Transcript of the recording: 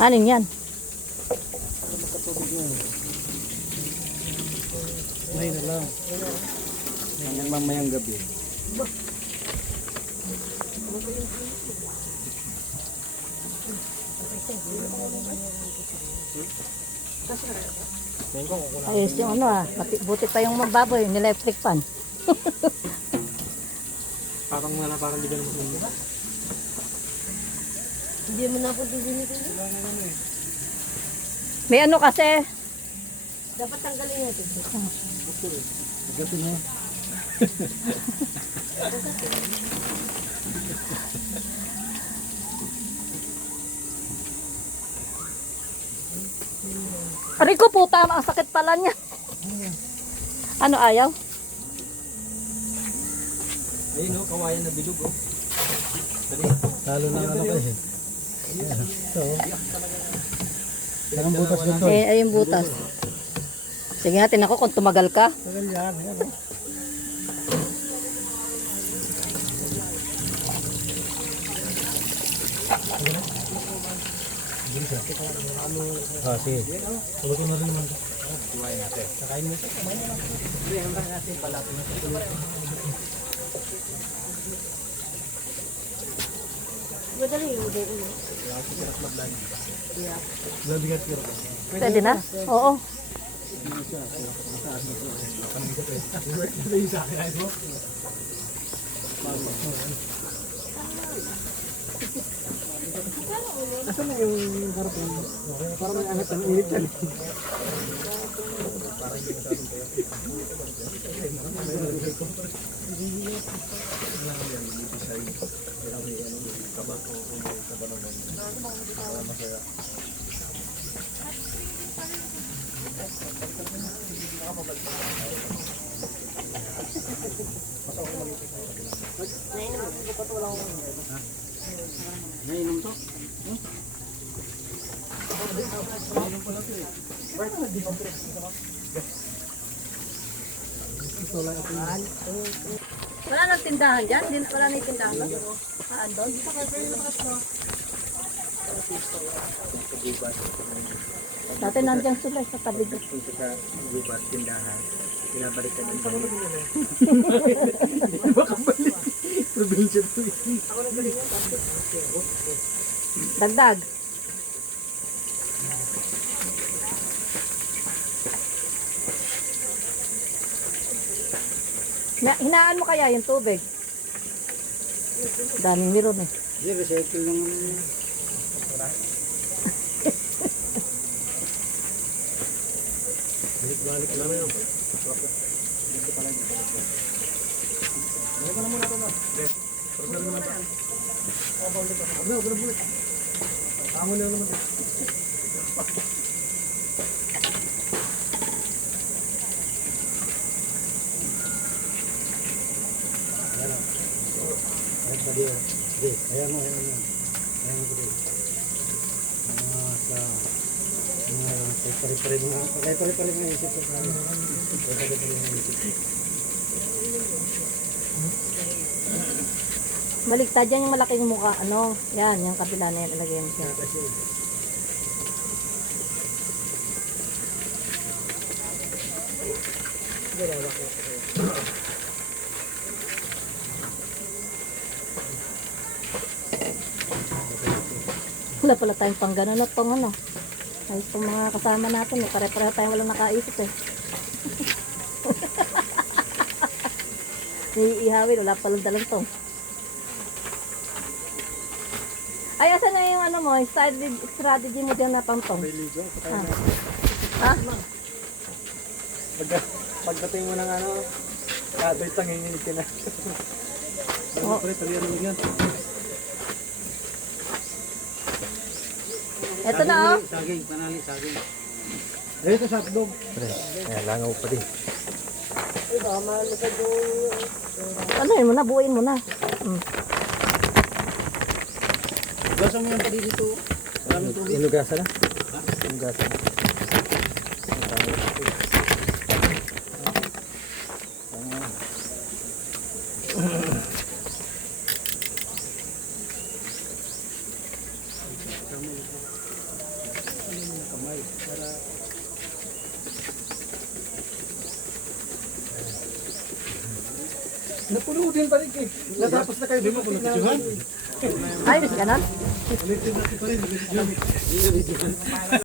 Anin yan? Ngayon na lang. Hanggang mamayang gabi. Ayos yung ano buti pa yung mababoy, yung electric fan. Parang di ka naman sumunod. Hindi mo na po din ito. May ano kasi, Dapat tanggalin natin. Gabi na. aray ko puta, ang sakit pala niya. Ano ayaw? Ayun o, kawayan na bilog o. Talo na ano kayo. Ito o. Parang butas ganito. Ay yung butas. Sige natin ako kung tumagal ka. Tagal yan. Ayan o. Sige. Tuloy na rin naman. Kumain natin. Kakain mo ito. Kumain na lang. Kumain na natin. Palapin na ito. Madali yung ulo. Pwede na? Oo. Asan na yung karton? Parang may angat ang init yan. Nainom to? Wala nang tindahan dyan? Wala nang tindahan ba? Andon? Dati nandiyan sila sa tabi ko. Punta sa gubat, tindahan. Pinabalik ka ng balik. Makabalik. Probinsya to eh. Dagdag. Hinaan mo kaya yung tubig? Daming meron eh. Hindi, recycle lang naman. Balik-balik lang yun. Dito pala dito. Balik ka na muna ito na. Personal naman ito. Balik ka. Balik. Tango na naman ito. Ayan mo. Ayan mo. Pare-pare mga isip ko. Baliktad yan yung malaking mukha. Ano? Yan, yung kabila na yan. Ilagay mo siya. Wala pala tayong pang gano'n at pang ano. Ay, itong mga kasama natin, pare-pareho tayong walang nakaisip eh. Iihawin, wala palang dalang tong. Ay, asan na yung ano mo, strategy mo dyan na pang-tong? Ha? Pagdating mo ng ano, kado'y tanginginig ka na. Pre, talihan mo yan. Ito na oh. Saging, panali, saging. Eh, ito sa hotdog. Ayan, langaw pa din. Ay, baka malikad yung... Ano yun mo na, buuin mo na. Gasa mo yan pa dito. Maraming tubig. Inugasan na? Inugasan na. Napuno din pa rin eh. Natapos na kayo. Di mo puno na. Ayos ka na. Ulitin natin pa rin.